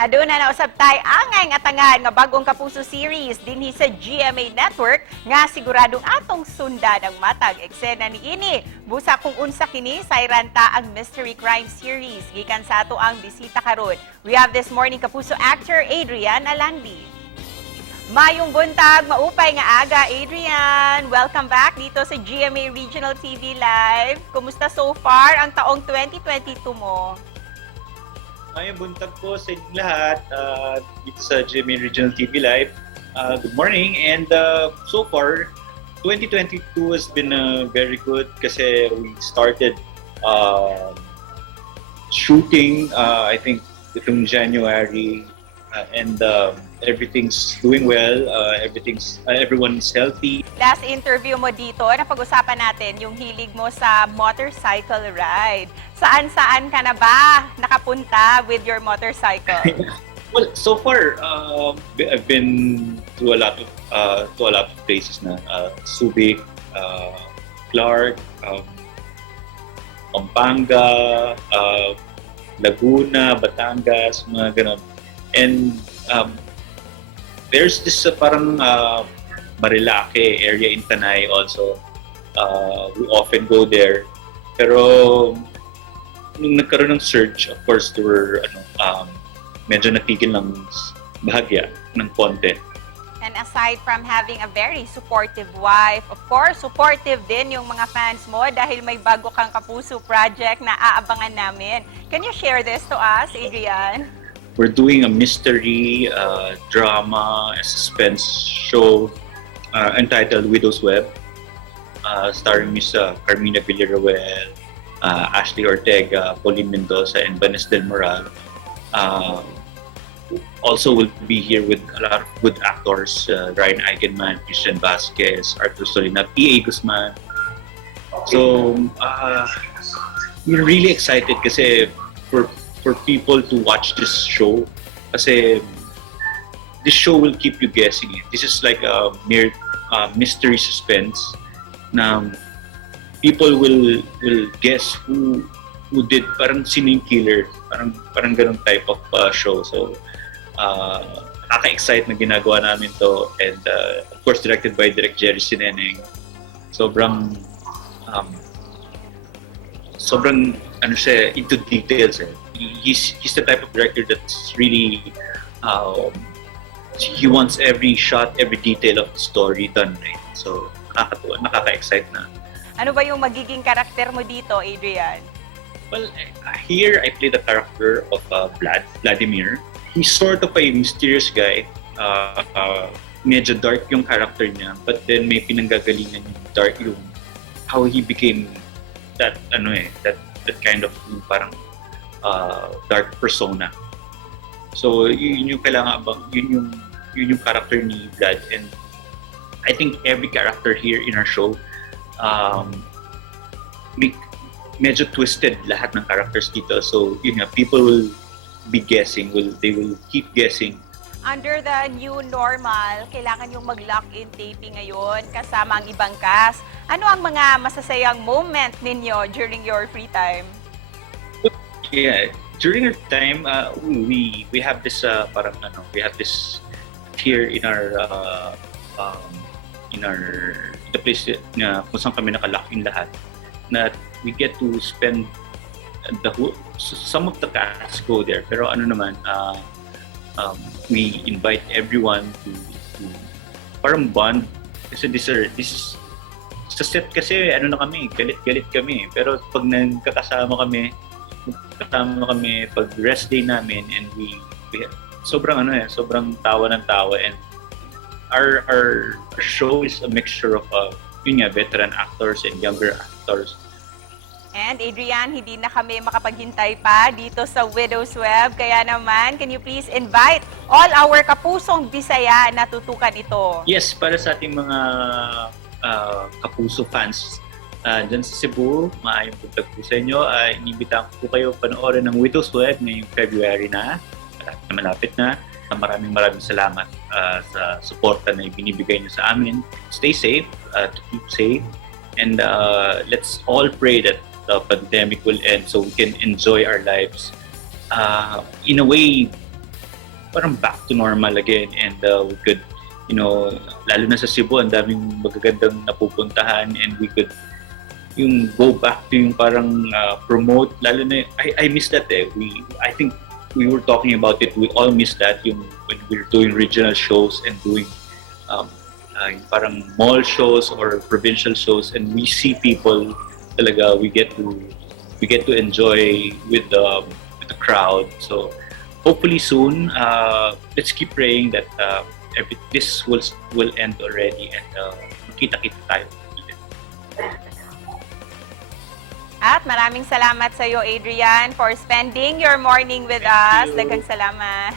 Aduna na usab tay angay nga tangan nga bagong Kapuso series dinhi sa GMA Network nga siguradong atong sundan ang matag eksena niini. Busa kung unsa kini sayranta ang mystery crime series gikan sa ato ang bisita karon. We have this morning Kapuso actor Adrian Alandy. Mayong buntag, maupay nga aga, Adrian. Welcome back dito sa GMA Regional TV Live. Kumusta so far ang taong 2022 mo? Ngayong buntag po sa inyong lahat dito sa GMA Regional TV Live. Good morning, and so far 2022 has been very good kasi we started shooting I think itong January and everything's doing well, everyone is healthy. Last interview mo dito, napag-usapan natin yung hilig mo sa motorcycle ride. Saan-saan ka na ba nakapunta with your motorcycle? Well, so far I've been to a lot of places na Subic, Clark, Pampanga, Laguna, Batangas, mga ganun. And there's this parang Marilake area in Tanay also. We often go there. Pero nung nagkaroon ng surge, of course, there were medyo natigil ng bahagya ng konti. And aside from having a very supportive wife, of course, supportive din yung mga fans mo dahil may bago kang Kapuso project na aabangan namin. Can you share this to us, Adrian? We're doing a mystery, drama, a suspense show entitled Widow's Web, starring Miss Carmina Villaruel, Ashley Ortega, Pauline Mendoza, and Vanessa Del Moral. Also will be here with a lot of good actors, Ryan Eigenman, Christian Vasquez, Arthur Solina, P.A. Guzman. So we're really excited kasi for people to watch this show kasi this show will keep you guessing. This is like a mere mystery suspense na people will guess who did, parang sino yung killer, parang ganung type of show. So nakaka-excite na ginagawa namin to, and of course directed by Direk Jerry Sineneng. Sobrang ano siya, into details. He's the type of director that's really he wants every shot, every detail of the story done right. So nakakatuwa, nakaka-excite na. Ano ba yung magiging karakter mo dito, Adrian? Well, here I play the character of Vladimir. He's sort of a mysterious guy. Medyo dark yung character niya, but then may pinanggagalingan yung dark, yung how he became that kind of parang dark persona. So yun yung kailangan yun yung character ni Vlad, and I think every character here in our show medyo twisted lahat ng characters dito. So yun nga, people will be guessing, they will keep guessing. Under the new normal, kailangan yung mag-lock-in taping ngayon kasama ang ibang cast. Ano ang mga masasayang moment ninyo during your free time? Yeah, during our time, we have this we have this here in the place na kung saan kami nakalock-in lahat, na we get to spend some of the cast go there, pero ano naman, we invite everyone to parang bond kasi this is sa set kasi ano na kami, galit kami, pero pag nagkakasama kami pag rest day namin, and we sobrang tawa ng tawa, and our show is a mixture of yun nga, veteran actors and younger actors. And Adrian, hindi na kami makapaghintay pa dito sa Widow's Web. Kaya naman, can you please invite all our Kapusong Bisaya na tutukan ito? Yes, para sa ating mga Kapuso fans dyan sa Cebu, maayong buntag po sa inyo. Inibitahan ko po kayo panoorin ng Widow's Web ngayong February na malapit na. Maraming salamat sa suporta na ibinibigay niyo sa amin. Stay safe, to keep safe, and let's all pray that the pandemic will end so we can enjoy our lives in a way parang back to normal again, and we could, you know, lalo na sa Cebu, ang daming magagandang napupuntahan, and we could yung go back to yung parang promote, lalo na I miss that I think we were talking about it, we all miss that yung when we're doing regional shows and doing yung parang mall shows or provincial shows, and we see people talaga, we get to enjoy with the crowd. So hopefully soon, let's keep praying that this will end already, and makita-kita tayo. At maraming salamat sa iyo, Adrian, for spending your morning with Thank us. you. Daghang salamat.